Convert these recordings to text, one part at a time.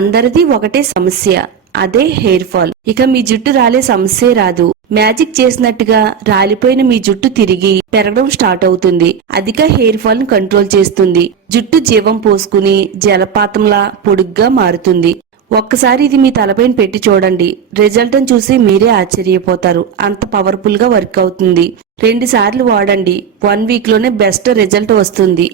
అందరిది ఒకటే సమస్య, అదే హెయిర్ ఫాల్. ఇక మీ జుట్టు రాలే సమస్యే రాదు. మ్యాజిక్ చేసినట్టుగా రాలిపోయిన మీ జుట్టు తిరిగి పెరగడం స్టార్ట్ అవుతుంది. అధిక హెయిర్ ఫాల్ ను కంట్రోల్ చేస్తుంది. జుట్టు జీవం పోసుకుని జలపాతంలా పొడుగ్గా మారుతుంది. ఒక్కసారి ఇది మీ తలపైన పెట్టి చూడండి. రిజల్ట్ చూసి మీరే ఆశ్చర్యపోతారు. అంత పవర్ఫుల్ గా వర్క్ అవుతుంది. 2 సార్లు వాడండి. 1 వీక్ లోనే బెస్ట్ రిజల్ట్ వస్తుంది.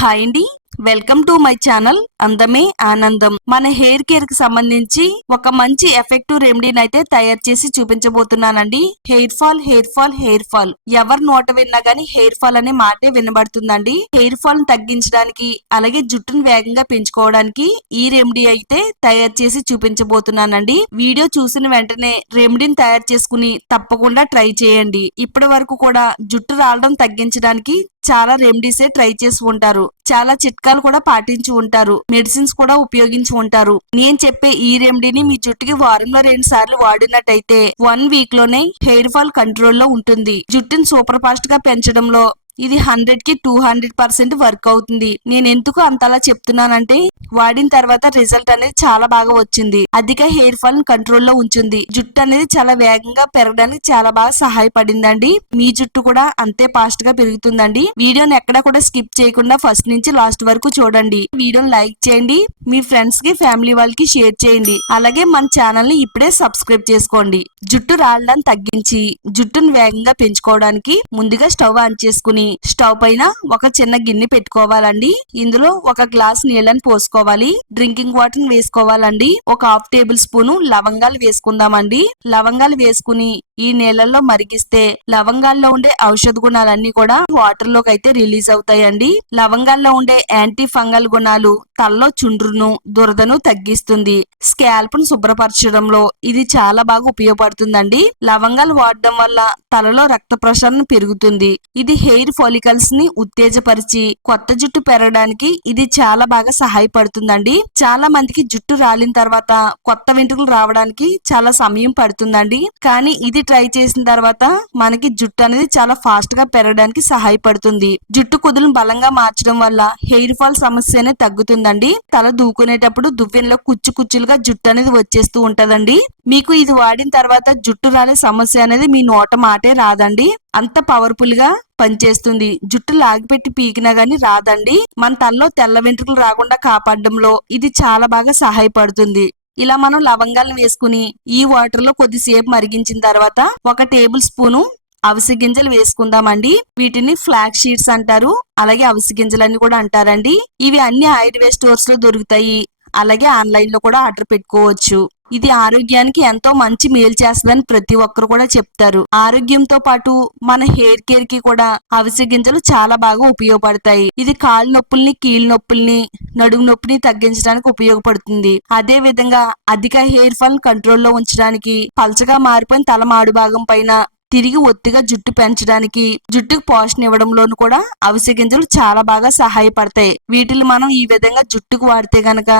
హాయ్ అండి, వెల్కమ్ టు మై ఛానల్ అందమే ఆనందం. మన హెయిర్ కేర్ కి సంబంధించి ఒక మంచి ఎఫెక్టివ్ రెమెడీని అయితే తయారు చేసి చూపించబోతున్నానండి. Hair fall hair fall hair fall, ఎవరు నోట విన్నా గానీ హెయిర్ ఫాల్ అనే మాటే వినబడుతుందండి. హెయిర్ ఫాల్ ను తగ్గించడానికి అలాగే జుట్టును వేగంగా పెంచుకోవడానికి ఈ రెమెడీ అయితే తయారు చేసి చూపించబోతున్నానండి. వీడియో చూసిన వెంటనే రెమెడీని తయారు చేసుకుని తప్పకుండా ట్రై చేయండి. ఇప్పటి వరకు కూడా జుట్టు రాలడం తగ్గించడానికి చాలా రెమెడీసే ట్రై చేసి ఉంటారు. చాలా చిట్కాలు కూడా పాటించి ఉంటారు. మెడిసిన్స్ కూడా ఉపయోగించి ఉంటారు. నేను చెప్పే ఈ రెమెడీని మీ జుట్టుకి వారంలో 2 సార్లు వాడినట్టయితే 1 వీక్ లోనే హెయిర్ ఫాల్ కంట్రోల్లో ఉంటుంది. జుట్టుని సూపర్ ఫాస్ట్ గా పెంచడంలో ఇది 100కి 200% వర్క్ అవుతుంది. నేను ఎందుకు అంతలా చెప్తున్నానంటే వాడిన తర్వాత రిజల్ట్ అనేది చాలా బాగా వచ్చింది. అధిక హెయిర్ ఫాల్ కంట్రోల్లో ఉంచుంది. జుట్టు అనేది చాలా వేగంగా పెరగడానికి చాలా బాగా సహాయపడిందండి. మీ జుట్టు కూడా అంతే ఫాస్ట్ గా పెరుగుతుందండి. వీడియోని ఎక్కడా కూడా స్కిప్ చేయకుండా ఫస్ట్ నుంచి లాస్ట్ వరకు చూడండి. వీడియోని లైక్ చేయండి, మీ ఫ్రెండ్స్ కి ఫ్యామిలీ వాళ్ళకి షేర్ చేయండి. అలాగే మన ఛానల్ ని ఇప్పుడే సబ్స్క్రైబ్ చేసుకోండి. జుట్టు రాలడాన్ని తగ్గించి జుట్టును వేగంగా పెంచుకోవడానికి ముందుగా స్టవ్ ఆన్ చేసుకుని స్టవ్ పైన ఒక చిన్న గిన్నె పెట్టుకోవాలండి. ఇందులో 1 గ్లాస్ నీళ్ళని పోసుకోవాలి. డ్రింకింగ్ వాటర్ వేసుకోవాలండి. ఒక 1/2 టేబుల్ స్పూన్ లవంగాలు వేసుకుందామండి. లవంగాలు వేసుకుని ఈ నీళ్ళల్లో మరిగిస్తే లవంగాల్లో ఉండే ఔషధ గుణాలన్నీ కూడా వాటర్ లోకి అయితే రిలీజ్ అవుతాయండి. లవంగాల్లో ఉండే యాంటీ ఫంగల్ గుణాలు తలలో చుండ్రును దురదను తగ్గిస్తుంది. స్కాల్ప్ ను శుభ్రపరచడంలో ఇది చాలా బాగా ఉపయోగపడుతుందండి. లవంగాలు వాడడం వల్ల తలలో రక్త ప్రసరణ పెరుగుతుంది. ఇది హెయిర్ ఫాలికల్స్ ని ఉత్తేజపరిచి కొత్త జుట్టు పెరగడానికి ఇది చాలా బాగా సహాయపడుతుందండి. చాలా మందికి జుట్టు రాలిన తర్వాత కొత్త వెంట్రుకలు రావడానికి చాలా సమయం పడుతుందండి. కానీ ఇది ట్రై చేసిన తర్వాత మనకి జుట్టు అనేది చాలా ఫాస్ట్ గా పెరగడానికి సహాయపడుతుంది. జుట్టు కుదులను బలంగా మార్చడం వల్ల హెయిర్ ఫాల్ సమస్య అనేది తగ్గుతుందండి. తల దూకునేటప్పుడు దువ్వెనలో కుచ్చులుగా జుట్టు అనేది వచ్చేస్తూ ఉంటదండి. మీకు ఇది వాడిన తర్వాత జుట్టు రాలే సమస్య అనేది మీ నోట మాటే రాదండి. అంత పవర్ఫుల్ గా పనిచేస్తుంది. జుట్టు లాగిపెట్టి పీకినా గానీ రాదండి. మన తలలో తెల్ల వెంట్రుకలు రాకుండా కాపాడడంలో ఇది చాలా బాగా సహాయపడుతుంది. ఇలా మనం లవంగాలను వేసుకుని ఈ వాటర్ లో కొద్దిసేపు మరిగించిన తర్వాత 1 టేబుల్ స్పూను అవిసె గింజలు వేసుకుందామండి. వీటిని ఫ్లాక్ షీడ్స్ అంటారు, అలాగే అవిసె గింజలని కూడా అంటారండి. ఇవి అన్ని ఆయుర్వేద స్టోర్స్ లో దొరుకుతాయి. అలాగే ఆన్లైన్ లో కూడా ఆర్డర్ పెట్టుకోవచ్చు. ఇది ఆరోగ్యానికి ఎంతో మంచి మేలు చేస్తుందని ప్రతి ఒక్కరు కూడా చెప్తారు. ఆరోగ్యంతో పాటు మన హెయిర్ కేర్ కి కూడా అవిసె గింజలు చాలా బాగా ఉపయోగపడతాయి. ఇది కాళ్ళ నొప్పుల్ని, కీళ్ళ నొప్పుల్ని, నడుము నొప్పిని తగ్గించడానికి ఉపయోగపడుతుంది. అదే విధంగా అధిక హెయిర్ ఫాల్ కంట్రోల్లో ఉంచడానికి, పల్చగా మారిపోయిన తల మాడు భాగం పైన తిరిగి ఒత్తిగా జుట్టు పెంచడానికి, జుట్టుకు పోషణ ఇవ్వడంలోనూ కూడా అవిసె గింజలు చాలా బాగా సహాయపడతాయి. వీటిని మనం ఈ విధంగా జుట్టుకు వాడితే గనక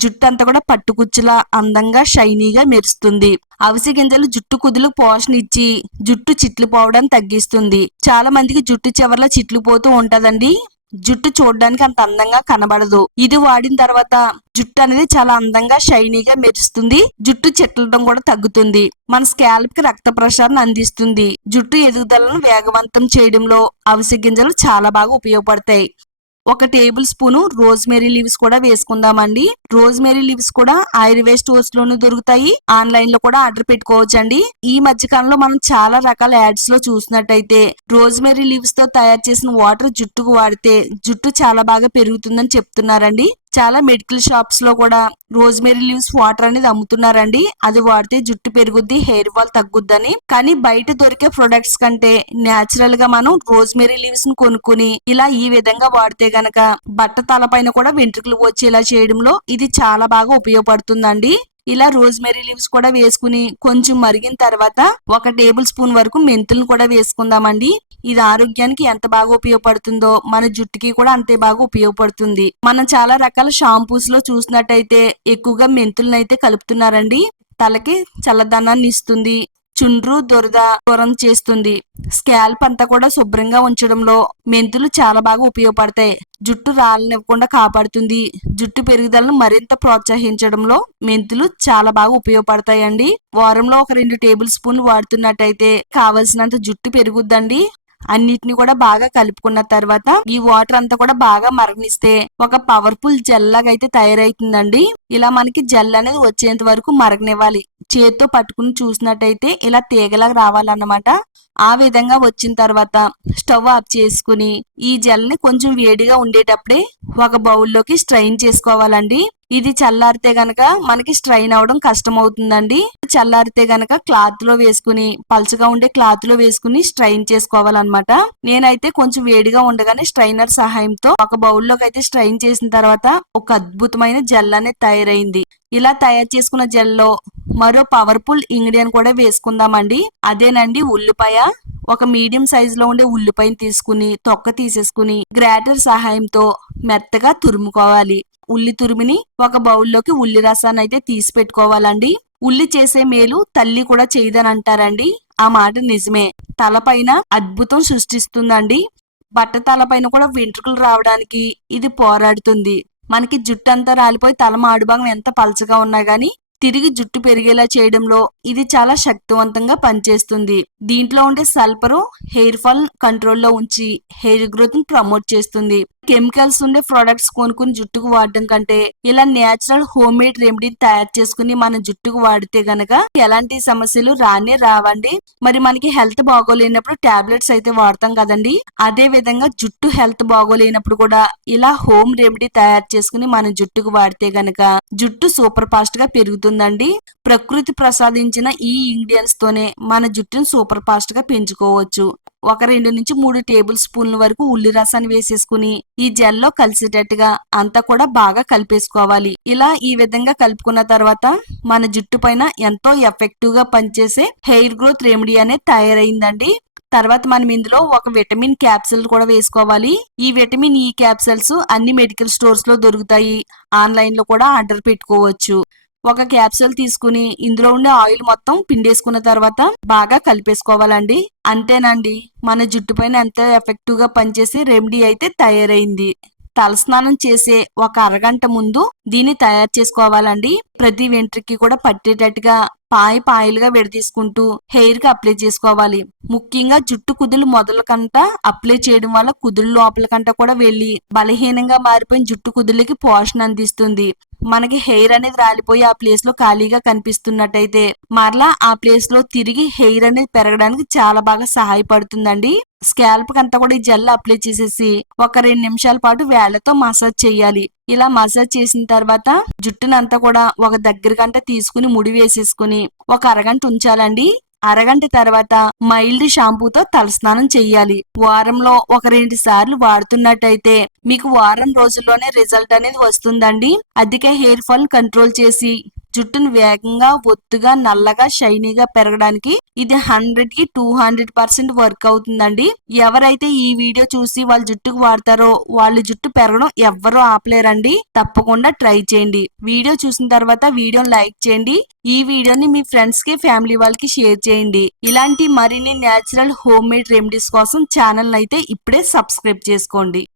జుట్టు అంతా కూడా పట్టుకుచ్చులా అందంగా షైనీగా మెరుస్తుంది. అవిసె గింజలు జుట్టు కుదులు పోషణ ఇచ్చి జుట్టు చిట్లు పోవడాన్ని తగ్గిస్తుంది. చాలా మందికి జుట్టు చివర్లో చిట్లు పోతూ ఉంటదండి. జుట్టు చూడడానికి అంత అందంగా కనబడదు. ఇది వాడిన తర్వాత జుట్టు అనేది చాలా అందంగా షైనీగా మెరుస్తుంది. జుట్టు చెట్లడం కూడా తగ్గుతుంది. మన స్కాల్ప్ కి రక్త ప్రసరణ అందిస్తుంది. జుట్టు ఎదుగుదలను వేగవంతం చేయడంలో అవిసె గింజలు చాలా బాగా ఉపయోగపడతాయి. 1 టేబుల్ స్పూను రోజ్మెరీ లీవ్స్ కూడా వేసుకుందామండి. రోజ్మెరీ లీవ్స్ కూడా ఆయుర్వేద స్టోర్స్ లోనూ దొరుకుతాయి. ఆన్లైన్ లో కూడా ఆర్డర్ పెట్టుకోవచ్చండి. ఈ మధ్య కాలంలో మనం చాలా రకాల యాడ్స్ లో చూసినట్టయితే రోజ్మెరీ లీవ్స్ తో తయారు చేసిన వాటర్ జుట్టుకు వాడితే జుట్టు చాలా బాగా పెరుగుతుందని చెప్తున్నారండి. చాలా మెడికల్ షాప్స్ లో కూడా రోజ్మెరీ లీవ్స్ వాటర్ అనేది అమ్ముతున్నారండి. అది వాడితే జుట్టు పెరుగుద్ది, హెయిర్ ఫాల్ తగ్గుద్దని. కానీ బయట దొరికే ప్రొడక్ట్స్ కంటే నేచురల్ గా మనం రోజ్మెరీ లీవ్స్ ను కొనుక్కుని ఇలా ఈ విధంగా వాడితే గనక బట్ట తలపైన కూడా వెంట్రుకలు వచ్చేలా చేయడంలో ఇది చాలా బాగా ఉపయోగపడుతుందండి. ఇలా రోజ్మెరీ లీవ్స్ కూడా వేసుకుని కొంచెం మరిగిన తర్వాత 1 టేబుల్ స్పూన్ వరకు మెంతులను కూడా వేసుకుందామండి. ఇది ఆరోగ్యానికి ఎంత బాగా ఉపయోగపడుతుందో మన జుట్టుకి కూడా అంతే బాగా ఉపయోగపడుతుంది. మనం చాలా రకాల షాంపూస్ లో చూసినట్టయితే ఎక్కువగా మెంతులను అయితే కలుపుతున్నారండి. తలకి చల్లదనాన్ని ఇస్తుంది, చుండ్రు దురద దూరం చేస్తుంది. స్కాల్ప్ అంతా కూడా శుభ్రంగా ఉంచడంలో మెంతులు చాలా బాగా ఉపయోగపడతాయి. జుట్టు రాలనివ్వకుండా కాపాడుతుంది. జుట్టు పెరుగుదలను మరింత ప్రోత్సహించడంలో మెంతులు చాలా బాగా ఉపయోగపడతాయండి. వారంలో ఒక 2 టేబుల్ స్పూన్లు వాడుతున్నట్టయితే కావలసినంత జుట్టు పెరుగుద్దండి. అన్నిటిని కూడా బాగా కలుపుకున్న తర్వాత ఈ వాటర్ అంతా కూడా బాగా మరగనిస్తే ఒక పవర్ఫుల్ జెల్ లాగా అయితే తయారైతుందండి. ఇలా మనకి జెల్ అనేది వచ్చేంత వరకు మరగనివ్వాలి. చేత్తో పట్టుకుని చూసినట్టయితే ఇలా తీగలాగా రావాలన్నమాట. ఆ విధంగా వచ్చిన తర్వాత స్టవ్ ఆఫ్ చేసుకుని ఈ జెల్ ని కొంచెం వేడిగా ఉండేటప్పుడే ఒక బౌల్లోకి స్ట్రైన్ చేసుకోవాలండి. ఇది చల్లారితే గనక మనకి స్ట్రైన్ అవడం కష్టం అవుతుందండి. చల్లారితే గనక క్లాత్ లో వేసుకుని పల్చగా ఉండే క్లాత్ లో వేసుకుని స్ట్రైన్ చేసుకోవాలన్నమాట. నేనైతే కొంచెం వేడిగా ఉండగానే స్ట్రైనర్ సహాయంతో ఒక బౌల్లోకి అయితే స్ట్రైన్ చేసిన తర్వాత ఒక అద్భుతమైన జెల్ అనేది తయారైంది. ఇలా తయారు చేసుకున్న జెల్లో మరో పవర్ఫుల్ ఇంగ్రీడియంట్ కూడా వేసుకుందామండి. అదేనండి ఉల్లిపాయ. ఒక మీడియం సైజ్ లో ఉండే ఉల్లిపాయని తీసుకుని తొక్క తీసేసుకుని గ్రేటర్ సహాయంతో మెత్తగా తురుముకోవాలి. ఉల్లి తురిమిని ఒక బౌల్లోకి ఉల్లి రసాన్ని అయితే తీసి పెట్టుకోవాలండి. ఉల్లి చేసే మేలు తల్లి కూడా చేయదని అంటారండి. ఆ మాట నిజమే. తలపైన అద్భుతం సృష్టిస్తుందండి. బట్ట తలపైన కూడా వెంట్రుకలు రావడానికి ఇది పోరాడుతుంది. మనకి జుట్టు అంతా రాలిపోయి తల మాడుభాగం ఎంత పలచగా ఉన్నా గానీ తిరిగి జుట్టు పెరిగేలా చేయడంలో ఇది చాలా శక్తివంతంగా పనిచేస్తుంది. దీంట్లో ఉండే సల్ఫరు హెయిర్ ఫాల్ కంట్రోల్లో ఉంచి హెయిర్ గ్రోత్ ని ప్రమోట్ చేస్తుంది. కెమికల్స్ ఉండే ప్రొడక్ట్స్ కొనుక్కుని జుట్టుకు వాడడం కంటే ఇలా నేచురల్ హోమ్ మేడ్ రెమెడీ తయారు చేసుకుని మన జుట్టుకు వాడితే గనక ఎలాంటి సమస్యలు రానే రావండి. మరి మనకి హెల్త్ బాగోలేనప్పుడు టాబ్లెట్స్ అయితే వాడతాం కదండి. అదే విధంగా జుట్టు హెల్త్ బాగోలేనప్పుడు కూడా ఇలా హోమ్ రెమెడీ తయారు చేసుకుని మన జుట్టుకు వాడితే గనక జుట్టు సూపర్ ఫాస్ట్ గా పెరుగుతుందండి. ప్రకృతి ప్రసాదించిన ఈ ఇంగ్రీడియంట్స్ తోనే మన జుట్టును సూపర్ ఫాస్ట్ గా పెంచుకోవచ్చు. ఒక 2 నుంచి 3 టేబుల్ స్పూన్ల వరకు ఉల్లి రసాన్ని వేసేసుకుని ఈ జెల్లో కలిసేటట్టుగా అంతా కూడా బాగా కలిపేసుకోవాలి. ఇలా ఈ విధంగా కలుపుకున్న తర్వాత మన జుట్టు పైన ఎంతో ఎఫెక్టివ్ గా పనిచేసే హెయిర్ గ్రోత్ రెమెడీ అనేది తయారైందండి. తర్వాత మనం ఇందులో ఒక విటమిన్ క్యాప్సూల్ కూడా వేసుకోవాలి. ఈ విటమిన్ ఈ క్యాప్సూల్స్ అన్ని మెడికల్ స్టోర్స్ లో దొరుకుతాయి. ఆన్లైన్ లో కూడా ఆర్డర్ పెట్టుకోవచ్చు. ఒక క్యాప్సూల్ తీసుకుని ఇందులో ఉండే ఆయిల్ మొత్తం పిండేసుకున్న తర్వాత బాగా కలిపేసుకోవాలండి. అంతేనండి, మన జుట్టు పైన ఎంతో ఎఫెక్టివ్ గా పనిచేసే రెమెడీ అయితే తయారైంది. తలస్నానం చేసే ఒక అరగంట ముందు దీన్ని తయారు చేసుకోవాలండి. ప్రతి వెంట్రుకి కూడా పట్టేటట్టుగా పాయలుగా విడదీసుకుంటూ హెయిర్ కి అప్లై చేసుకోవాలి. ముఖ్యంగా జుట్టు కుదులు మొదల కంట అప్లై చేయడం వల్ల కుదులు లోపల కంట కూడా వెళ్లి బలహీనంగా మారిపోయిన జుట్టు కుదులకి పోషణ అందిస్తుంది. మనకి హెయిర్ అనేది రాలిపోయి ఆ ప్లేస్ లో ఖాళీగా కనిపిస్తున్నట్టయితే మరలా ఆ ప్లేస్ లో తిరిగి హెయిర్ అనేది పెరగడానికి చాలా బాగా సహాయపడుతుందండి. స్కాల్ప్ కంతా కూడా ఈ జెల్ అప్లై చేసేసి ఒక 2 నిమిషాల పాటు వేళ్లతో మసాజ్ చేయాలి. ఇలా మసాజ్ చేసిన తర్వాత జుట్టునంతా కూడా ఒక దగ్గరకంట తీసుకుని ముడి వేసేసుకుని ఒక అరగంట ఉంచాలండి. అరగంట తర్వాత మైల్డ్ షాంపూతో తలస్నానం చెయ్యాలి. వారంలో ఒక 2 సార్లు వాడుతున్నట్టయితే మీకు వారం రోజుల్లోనే రిజల్ట్ అనేది వస్తుందండి. అధిక హెయిర్ ఫాల్ కంట్రోల్ చేసి జుట్టును వేగంగా ఒత్తుగా నల్లగా షైనీగా పెరగడానికి ఇది 100కి 200% వర్క్ అవుతుందండి. ఎవరైతే ఈ వీడియో చూసి వాళ్ళ జుట్టుకు వాడతారో వాళ్ళ జుట్టు పెరగడం ఎవ్వరూ ఆపలేరండి. తప్పకుండా ట్రై చేయండి. వీడియో చూసిన తర్వాత వీడియోని లైక్ చేయండి. ఈ వీడియోని మీ ఫ్రెండ్స్ కి ఫ్యామిలీ వాళ్ళకి షేర్ చేయండి. ఇలాంటి మరిన్ని నేచురల్ హోమ్ మేడ్ రెమెడీస్ కోసం ఛానల్ అయితే ఇప్పుడే సబ్స్క్రైబ్ చేసుకోండి.